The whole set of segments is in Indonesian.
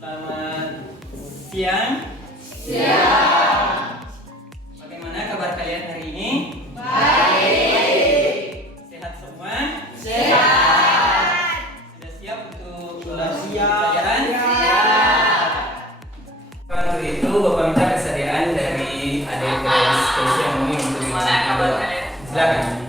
Selamat siang. Siang. Bagaimana kabar kalian hari ini? Baik. Sehat semua? Sehat. Sudah siap untuk siap. pelajaran? Siap. Untuk itu Bapak minta kesediaan dari adik kelas yang ini untuk Bagaimana kabar kalian? Silakan.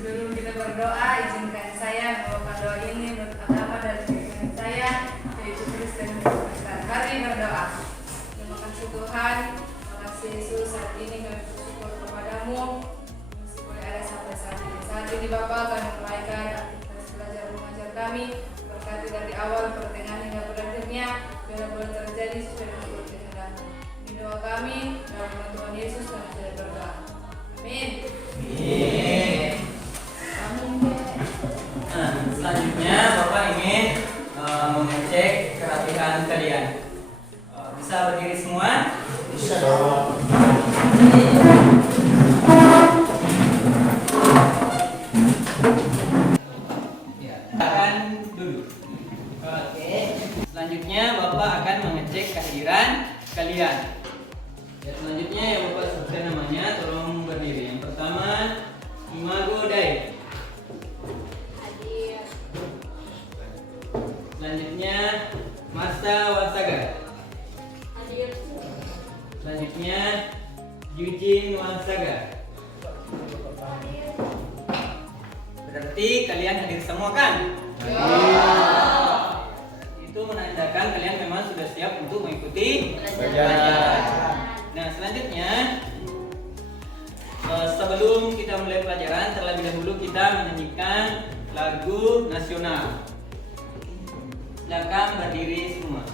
Sebelum kita berdoa, izinkan saya membawakan doa ini menurut agama dan keyakinan saya, yaitu Kristen Protestan. Mari berdoa. Terima kasih Tuhan, terima kasih Yesus, saat ini kami bersyukur kepadamu, masih boleh ada sampai saat ini. Saat ini Bapak kami mulaikan aktivitas belajar mengajar kami, berkati dari awal, pertengahan hingga berakhirnya, biar boleh terjadi sesuai dengan kehendak-Mu. Ini doa kami, dalam nama Tuhan Yesus kami sudah berdoa. Amin. Nah, selanjutnya Bapak ingin mengecek kerapihan kalian. Bisa berdiri semua? Bisa dong. Ya, akan dulu. Oke. Selanjutnya Bapak akan mengecek kehadiran kalian. Ya, selanjutnya yang Bapak sebutkan namanya, tolong berdiri. Yang pertama, Imago Dai. Hadir. Selanjutnya, Masa Wasaga. Hadir. Selanjutnya, Eugene Wasaga. Hadir. Berarti kalian hadir semua kan? Ya. Itu menandakan kalian memang sudah siap untuk mengikuti Pelajaran. Nah, selanjutnya sebelum kita mulai pelajaran, terlebih dahulu kita menyanyikan lagu nasional. Silakan berdiri semua.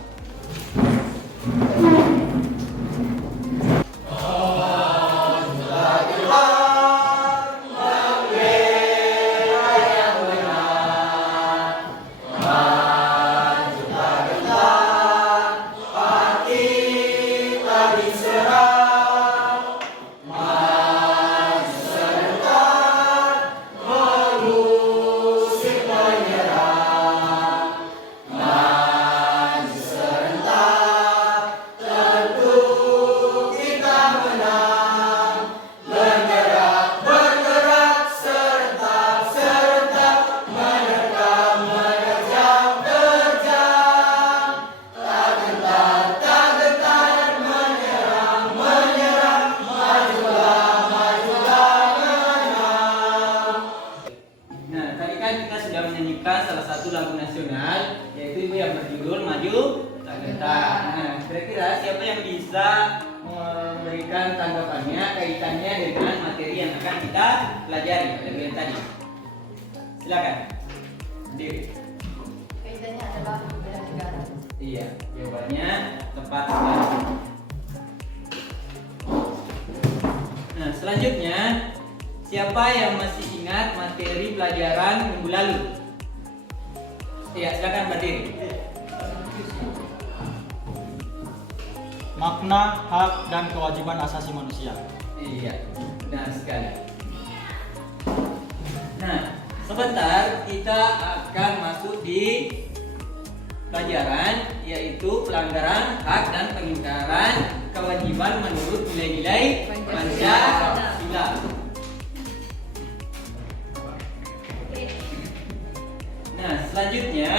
Nah, tadi kan kita sudah menyanyikan salah satu lagu nasional, yaitu yang berjudul Maju Tak Gentar. Nah, kira-kira siapa yang bisa memberikan tanggapannya kaitannya dengan materi yang akan kita pelajari pada bulan tadi? Silakan. Berdiri. Kaitannya adalah bela negara. Iya, jawabannya tepat sekali. Nah, selanjutnya, siapa yang masih ingat materi pelajaran minggu lalu? Iya, silakan berdiri. Makna, hak, dan kewajiban asasi manusia. Iya, benar sekali. Nah, sebentar kita akan masuk di pelajaran, yaitu pelanggaran hak dan pengingkaran kewajiban menurut nilai-nilai Pancasila. Nah, selanjutnya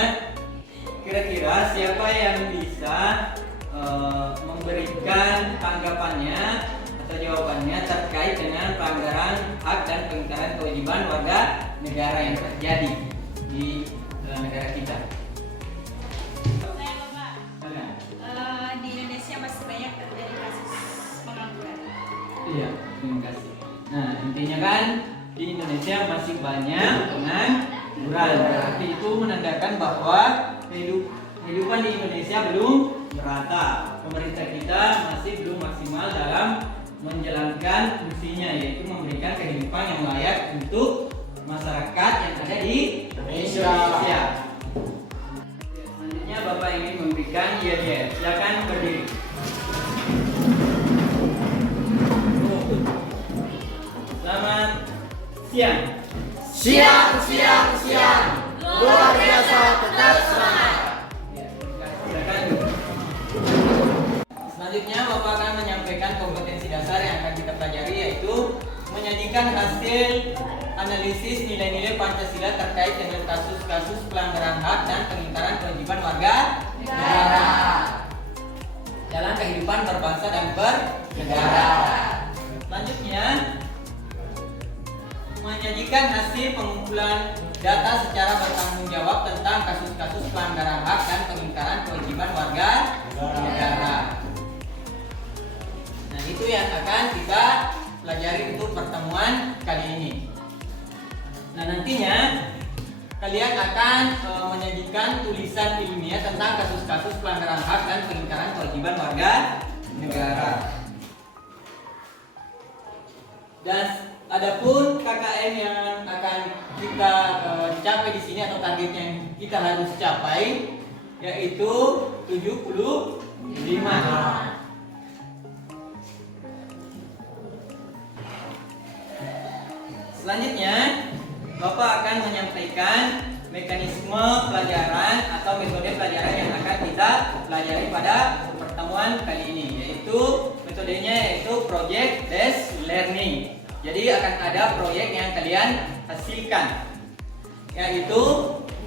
kira-kira siapa yang bisa memberikan tanggapannya atau jawabannya terkait dengan pelanggaran hak dan pengingkaran kewajiban warga negara yang terjadi di negara kita? Saya Bapak, Silakan. di Indonesia masih banyak terjadi kasus pengangguran. Iya, terima kasih. Nah, intinya kan di Indonesia masih banyak pengangguran. Berarti itu menandakan bahwa kehidupan di Indonesia belum merata. Pemerintah kita masih belum maksimal dalam menjalankan fungsinya, yaitu memberikan kehidupan yang layak untuk masyarakat yang ada di Indonesia. Selanjutnya Bapak ingin memberikan IELTS. Silakan berdiri. Selamat siang. Siang. Luar biasa, tetap semangat. Ya, silakan. Selanjutnya Bapak akan menyampaikan kompetensi dasar yang akan kita pelajari, yaitu menyajikan hasil analisis nilai-nilai Pancasila terkait dengan kasus-kasus pelanggaran hak dan pengingkaran kewajiban warga negara dalam kehidupan berbangsa dan bernegara. Selanjutnya, menyajikan hasil pengumpulan data secara bertanggung jawab tentang kasus-kasus pelanggaran hak dan pengingkaran kewajiban warga negara. Nah, itu yang akan kita pelajari untuk pertemuan kali ini. Nah, nantinya kalian akan menyajikan tulisan ilmiah tentang kasus-kasus pelanggaran hak dan pengingkaran kewajiban warga negara. Dan adapun KKM yang akan kita capai di sini atau target yang kita harus capai yaitu 75. Selanjutnya, Bapak akan menyampaikan mekanisme pelajaran atau metode pelajaran yang akan kita pelajari pada pertemuan kali ini, yaitu metodenya yaitu project based learning. Jadi akan ada proyek yang kalian hasilkan, yaitu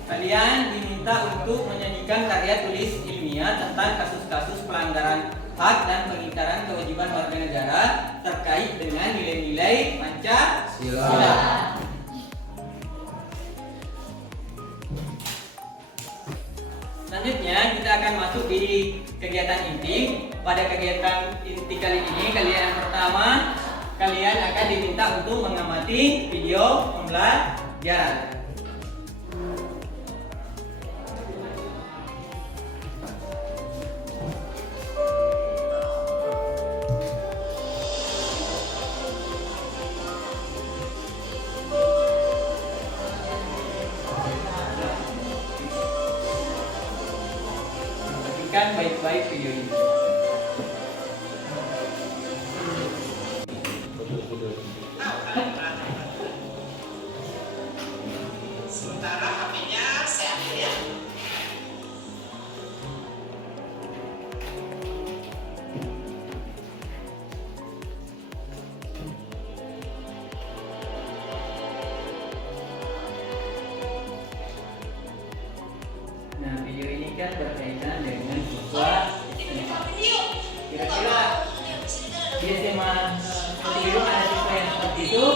kalian diminta untuk menyajikan karya tulis ilmiah tentang kasus-kasus pelanggaran hak dan pengingkaran kewajiban warga negara terkait dengan nilai-nilai Pancasila. Selanjutnya kita akan masuk di kegiatan inti. Pada kegiatan inti kali ini, kalian yang pertama, kalian akan diminta untuk mengamati video pembelajaran. Perhatikan baik-baik video ini. Sementara HP-nya saya ambil ya. Nah, video ini kan berkaitan dengan siswa kira-kira di SMA seperti itu ada siswa yang seperti itu?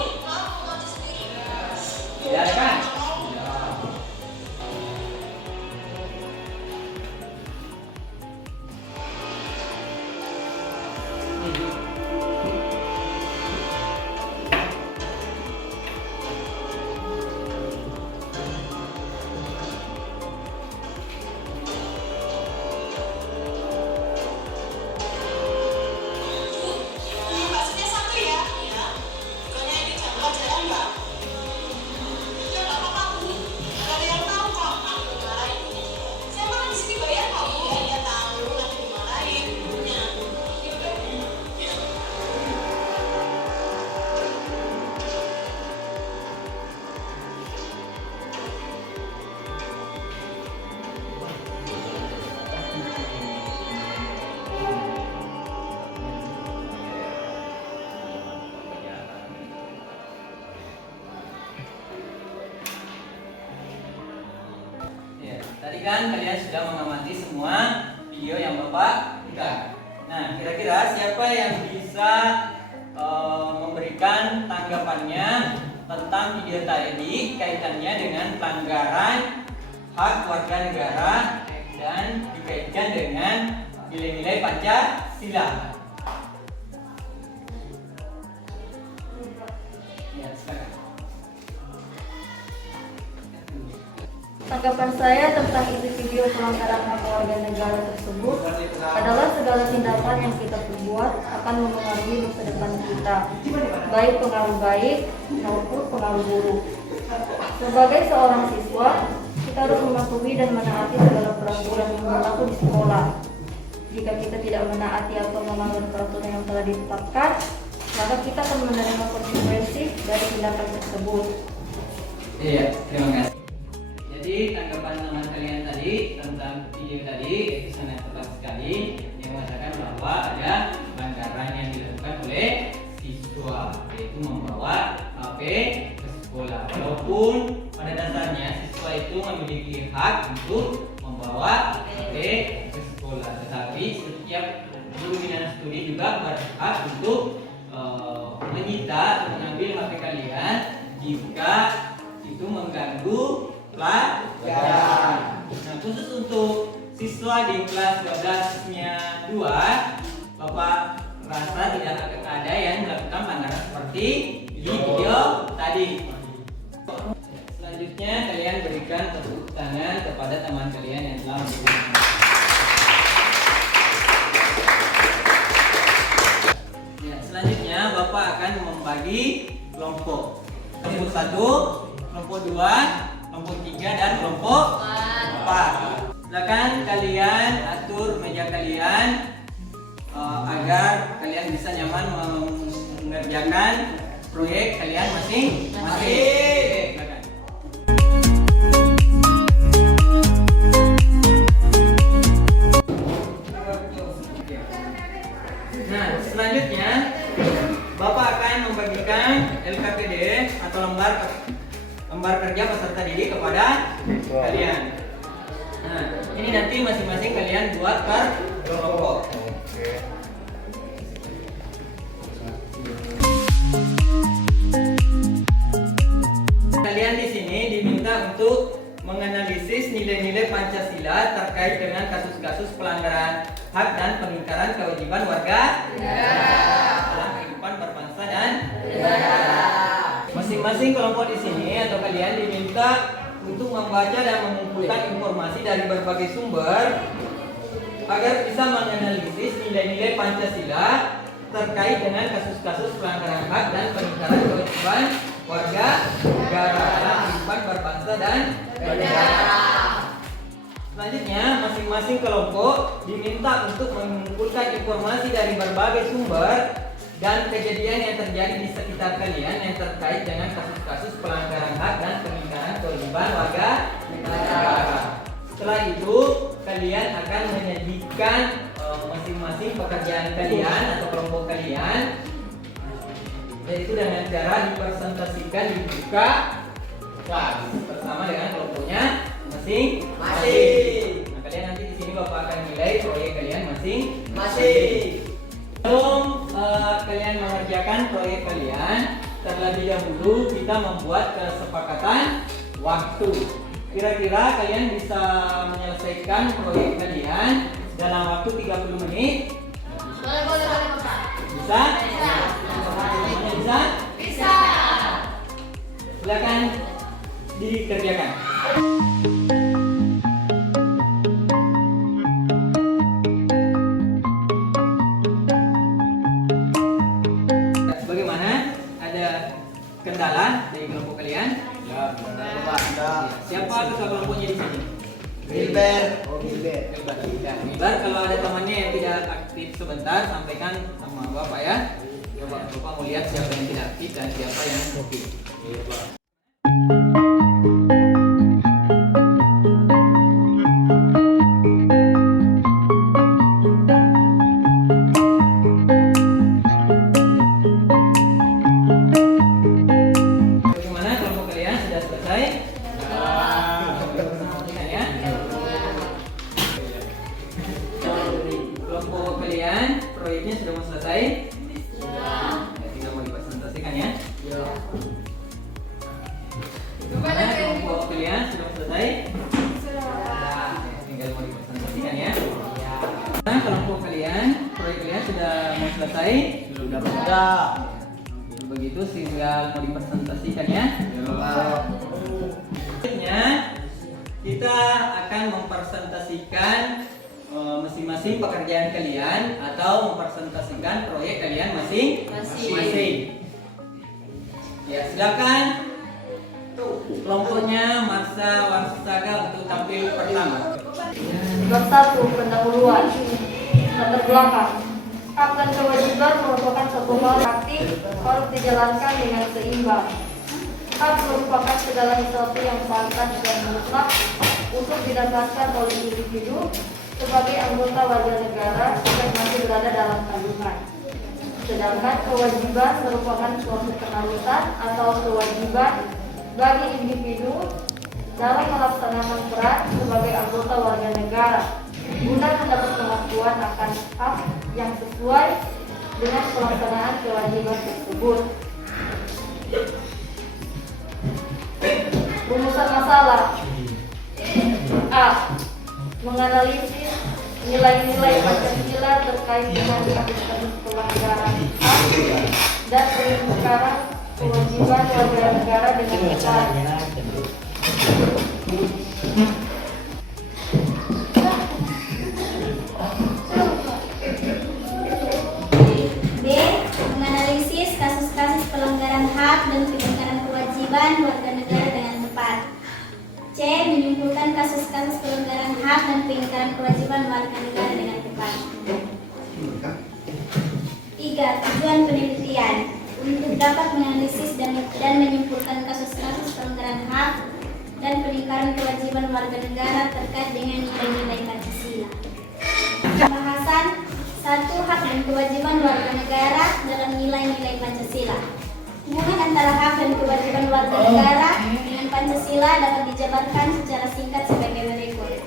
Tidak ada kan? Ini maksudnya satu ya? Ya. Bukannya ini jam pelajaran Mbak? Ya nggak apa-apa Bu. Nggak ada yang tahu kok. Aku dimarahin. Saya malah di sini bayar kok Bu. Ya dia tahu nanti dimarahin ibunya. Ya. Ya, tadi kan kalian sudah mengamati semua video yang Bapak berikan. Nah, kira-kira siapa yang bisa memberikan tanggapannya tentang video tadi kaitannya dengan pelanggaran hak warga negara dan dikaitkan dengan nilai-nilai Pancasila? Ya, silakan. Tanggapan saya tentang isi video pelanggaran hak warga negara tersebut adalah segala tindakan yang kita perbuat akan mempengaruhi masa depan kita, baik pengaruh baik maupun pengaruh buruk. Sebagai seorang siswa, kita harus mematuhi dan menaati segala peraturan yang berlaku di sekolah. Jika kita tidak menaati atau melanggar peraturan yang telah ditetapkan, maka kita akan menerima konsekuensi dari tindakan tersebut. Iya, terima kasih. Jadi tanggapan teman kalian tadi tentang video tadi itu sangat tepat sekali. Yang mengatakan bahwa ada pelanggaran yang dilakukan oleh siswa, yaitu membawa HP ke sekolah. Walaupun pada dasarnya siswa itu memiliki hak untuk membawa HP ke sekolah, tetapi setiap guru bina studi juga berhak untuk menyita atau mengambil HP kalian jika itu mengganggu pelajaran. Nah, khusus untuk siswa di kelas 12-nya 2, Bapak rasa tidak akan ada yang melakukan pelanggaran seperti di video tadi. Selanjutnya kalian berikan tepuk tangan kepada teman kalian yang telah memberikan. Ya, selanjutnya Bapak akan membagi kelompok. Kelompok 1, kelompok 2, kelompok 3 dan kelompok 4. Silakan kalian atur meja kalian agar kalian bisa nyaman mengerjakan proyek kalian masing-masing. Silakan. Nah, selanjutnya Bapak akan membagikan LKPD atau lembar kerja peserta didik kepada kalian. Nah, ini nanti masing-masing kalian buat per kelompok. Kalian di sini diminta untuk menganalisis nilai-nilai Pancasila terkait dengan kasus-kasus pelanggaran hak dan pengingkaran kewajiban warga dalam kehidupan berbangsa dan negara. Masing-masing kelompok di sini atau kalian diminta untuk membaca dan mengumpulkan informasi dari berbagai sumber agar bisa menganalisis nilai-nilai Pancasila terkait dengan kasus-kasus pelanggaran hak dan pengingkaran kewajiban warga negara dalam kehidupan berbangsa dan negara. Selanjutnya, masing-masing kelompok diminta untuk mengumpulkan informasi dari berbagai sumber dan kejadian yang terjadi di sekitar kalian yang terkait dengan kasus-kasus pelanggaran hak dan pengingkaran kewajiban warga negara. Setelah itu, kalian akan menyajikan masing-masing pekerjaan kalian atau kelompok kalian, yaitu dengan cara dipresentasikan dibuka kelas bersama dengan kelompoknya masing-masing. Nah, kalian nanti di sini Bapak akan nilai proyek kalian masing-masing. Sebelum kalian mengerjakan proyek kalian, terlebih dahulu kita membuat kesepakatan waktu. Kira-kira kalian bisa menyelesaikan proyek kalian dalam waktu 30 menit? Boleh, Bapak. Bisa? Bisa? Bisa. Silakan dikerjakan. Bagaimana? Ada kendala dari kelompok kalian? Ya, Siapa ketua kelompoknya di sini? Gilbert. Gilbert, kalau ada temannya yang tidak aktif sebentar, sampaikan sama Bapak ya. Bapak mau lihat siapa yang tidak aktif dan siapa yang aktif. Bagaimana kelompok kalian sudah selesai? Ya. Kelompok kalian proyeknya sudah mau selesai? Tinggal mau dipresentasikan ya. Gimana kelompok kalian sudah selesai? Tinggal mau dipresentasikan ya. Nah, kelompok kalian proyek kalian sudah mau selesai? Sudah. Begitu tinggal mau dipresentasikan ya. Selanjutnya kita akan mempresentasikan masing-masing pekerjaan kalian atau mempresentasikan proyek kalian masing-masing. Ya, silakan kelompoknya Marsa Warsaga untuk tampil pertama. Bab 1, pendahuluan. Latar belakang. Hak dan kewajiban merupakan suatu hal aktif harus dijalankan dengan seimbang. Hak merupakan segala sesuatu yang pantas dan mutlak untuk didapatkan oleh individu sebagai anggota warga negara yang masih berada dalam kandungan. Sedangkan kewajiban merupakan suatu keharusan atau kewajiban bagi individu dalam melaksanakan peran sebagai anggota warga negara guna mendapat pengakuan akan hak yang sesuai dengan pelaksanaan kewajiban tersebut. Rumusan masalah. A. Menganalisis nilai-nilai Pancasila terkait dengan kasus-kasus pelanggaran HAM dan pengingkaran kewajiban warga negara dengan benar. B. Menganalisis kasus-kasus pelanggaran hak dan pengingkaran kewajiban warga negara dengan tepat. C. Menyimpulkan kasus-kasus pelanggaran hak dan pengingkaran kewajiban warga negara dengan tepat. 3. Tujuan penelitian untuk dapat menganalisis dan menyimpulkan kasus-kasus pelanggaran hak dan pengingkaran kewajiban warga negara terkait dengan nilai-nilai Pancasila. Pembahasan 1. Hak dan kewajiban warga negara dalam nilai-nilai Pancasila. Hubungan antara hak dan kewajiban warga negara dengan Pancasila dapat dijabarkan secara singkat sebagai berikut.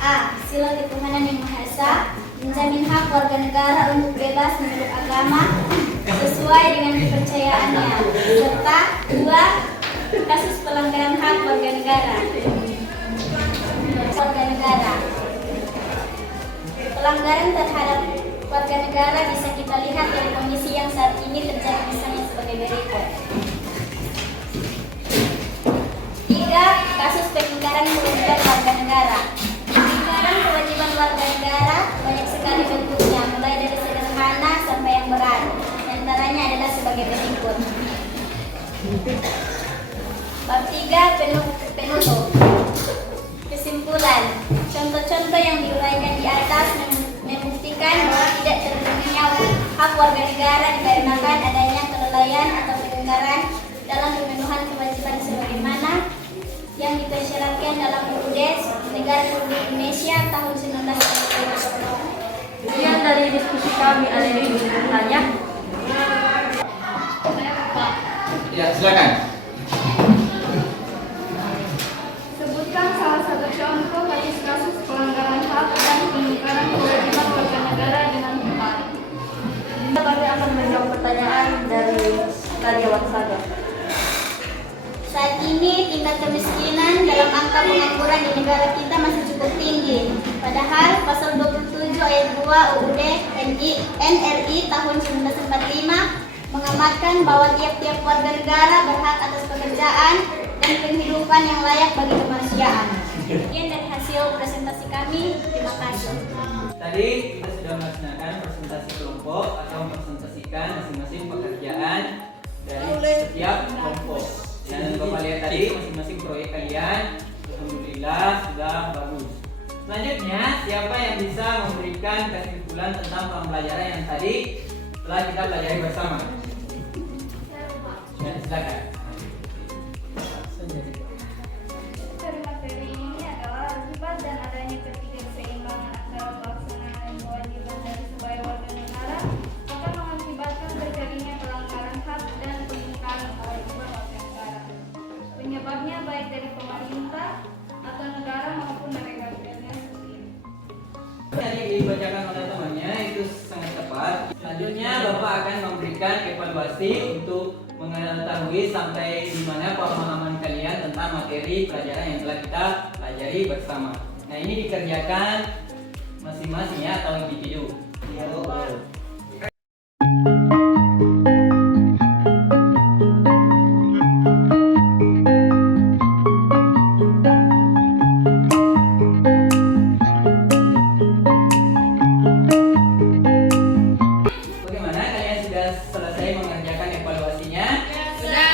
A. Sila ketuhanan yang Maha Esa menjamin hak warga negara untuk bebas menurut agama sesuai dengan kepercayaannya, serta 2. Kasus pelanggaran hak warga negara. Pelanggaran terhadap warga negara bisa kita lihat dari kondisi yang saat ini terjadi, misalnya sebagai berikut. 3. Kasus pengingkaran kewajiban warga negara. Pengingkaran kewajiban warga negara banyak sekali bentuknya, mulai dari sederhana sampai yang berat. Di antaranya adalah sebagai berikut. Bab 3. Penutup. Kesimpulan. Contoh-contoh yang diuraikan di atas membuktikan bahwa tidak terpenuhinya hak warga negara dikarenakan adanya kelalaian atau pelanggaran dalam pemenuhan kewajiban sebagaimana yang dipersyaratkan dalam UUD Negara Republik Indonesia tahun 1945. Kemudian dari diskusi kami ada yang ingin bertanya? Ya, silakan. Sebutkan salah satu contoh kasus-kasus pelanggaran hak dan pengingkaran kewajiban warga negara dengan tepat. Kami akan menjawab pertanyaan dari Nadia Watsada. Saat ini tingkat kemiskinan dalam angka pengangguran di negara kita masih cukup tinggi. Padahal pasal 27 ayat 2 UUD NRI tahun 1945 mengamatkan bahwa tiap-tiap warga negara berhak atas pekerjaan dan penghidupan yang layak bagi kemanusiaan. Sekian dari hasil presentasi kami. Terima kasih. Tadi kita sudah melaksanakan presentasi kelompok atau mempresentasikan masing-masing pekerjaan dari setiap kelompok. Dan Bapak lihat tadi masing-masing proyek kalian alhamdulillah sudah bagus. Selanjutnya, siapa yang bisa memberikan kesimpulan tentang pembelajaran yang tadi telah kita pelajari bersama? Ya, silakan. Dari materi ini adalah akibat dan adanya ketidakseimbangan antara pelaksanaan dan kewajiban dari sebagai warga negara akan mengakibatkan terjadinya pelanggaran hak dan pengingkaran kewajiban warga negara. Penyebabnya baik dari pemerintah atau negara maupun dari warga negara sendiri. Tadi dibacakan oleh temannya itu sangat tepat. Selanjutnya Bapak akan memberikan evaluasi untuk mengetahui sampai di mana pemahaman kalian tentang materi pelajaran yang telah kita pelajari bersama. Nah, ini dikerjakan masing-masing ya atau individu. Bagaimana, kalian sudah selesai mengerjakan evaluasinya? Sudah.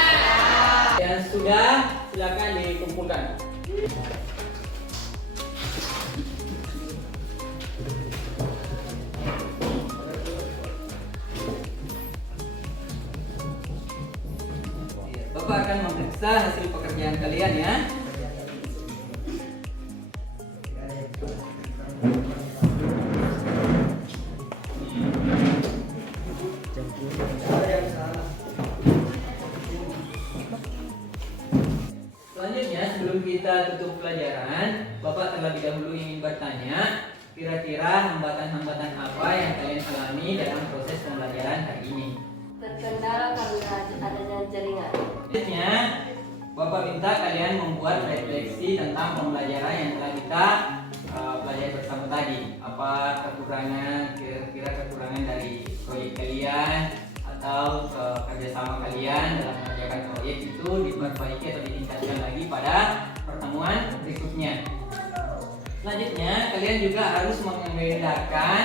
Dan sudah, silakan dikumpulkan. memeriksa hasil pekerjaan kalian ya. Selanjutnya, sebelum kita tutup pelajaran, Bapak terlebih dahulu ingin bertanya, kira-kira hambatan-hambatan apa yang kalian alami dalam proses pembelajaran hari ini? Terkendala karena adanya jaringan. Selanjutnya, Bapak minta kalian membuat refleksi tentang pembelajaran yang telah kita pelajari bersama tadi. Apa kekurangan, kira-kira kekurangan dari proyek kalian atau kerjasama kalian dalam mengerjakan proyek itu diperbaiki atau ditingkatkan lagi pada pertemuan berikutnya. Selanjutnya, kalian juga harus mengedarkan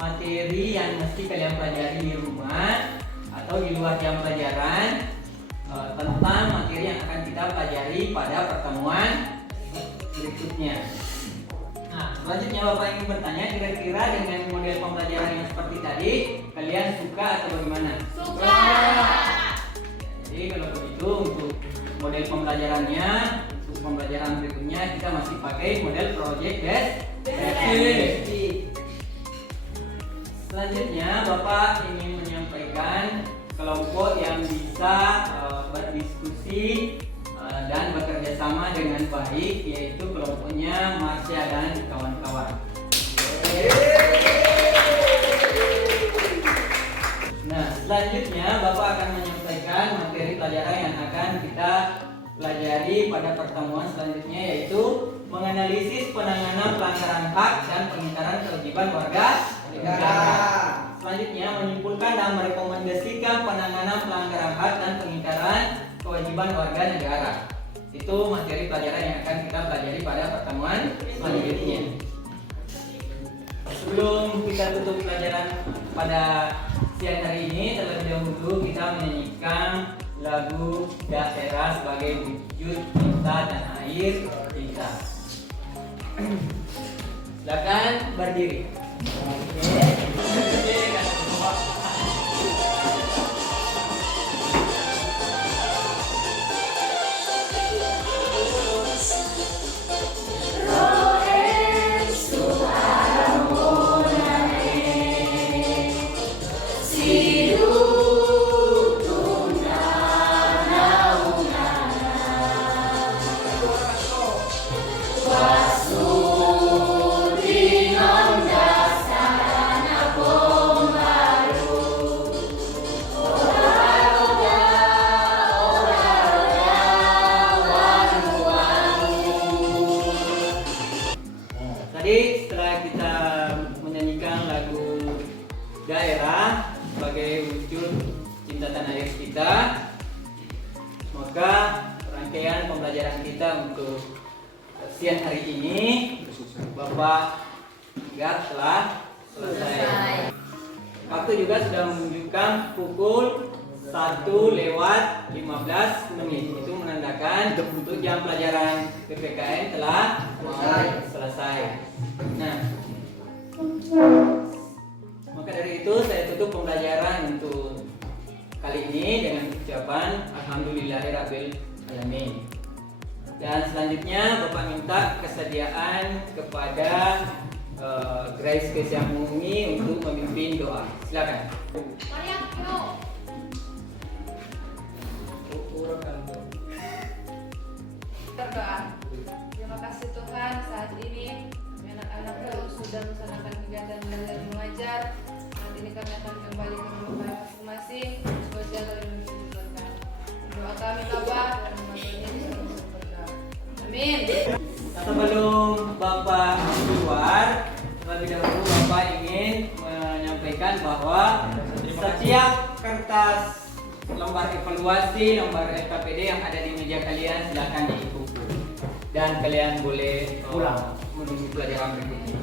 materi yang mesti kalian pelajari di rumah atau di luar jam pelajaran tentang materi yang akan kita pelajari pada pertemuan berikutnya. Nah, selanjutnya Bapak ingin bertanya, kira-kira dengan model pembelajaran yang seperti tadi, kalian suka atau bagaimana? Suka. Jadi kalau begitu untuk model pembelajarannya, untuk pembelajaran berikutnya kita masih pakai model project based. Selanjutnya Bapak ingin menyampaikan kelompok yang bisa berdiskusi dan bekerja sama dengan baik, yaitu kelompoknya Marsha dan kawan-kawan. Nah, selanjutnya Bapak akan menyampaikan materi pelajaran yang akan kita pelajari pada pertemuan selanjutnya, yaitu menganalisis penanganan pelanggaran hak dan pengingkaran kewajiban warga negara. Selanjutnya, menyimpulkan dan merekomendasikan penanganan pelanggaran hak dan pengingkaran kewajiban warga negara. Itu materi pelajaran yang akan kita pelajari pada pertemuan selanjutnya. Sebelum kita tutup pelajaran pada siang hari ini, terlebih dahulu kita menyanyikan lagu daerah sebagai wujud cinta dan air kita. Silakan berdiri. Tadi setelah kita menyanyikan lagu daerah sebagai wujud cinta tanah air kita, maka rangkaian pembelajaran kita untuk siang hari ini Bapak lihat telah selesai. Waktu juga sudah menunjukkan pukul 1:15. Itu menandakan untuk jam pelajaran PPKN telah selesai. Nah, maka dari itu saya tutup pembelajaran untuk kali ini dengan ucapan Alhamdulillahirabbil alamin. Dan selanjutnya Bapak minta kesediaan kepada Grace Kesyamuni untuk memimpin doa. Silakan. Berdoa. Terima kasih Tuhan, saat ini anak-anak kami sudah melaksanakan kegiatan belajar mengajar. Saat ini kami akan kembali ke rumah masing-masing. Semoga jalan menuju surga. Doa kami Bapa dan Tuhan berdoa. Amin. Sebelum Bapak keluar, terlebih dahulu Bapak ingin menyampaikan bahwa setiap kertas lembar evaluasi, lembar LKPD yang ada di meja kalian silakan diikuti dan kalian boleh pulang menunggu pelajaran berikutnya.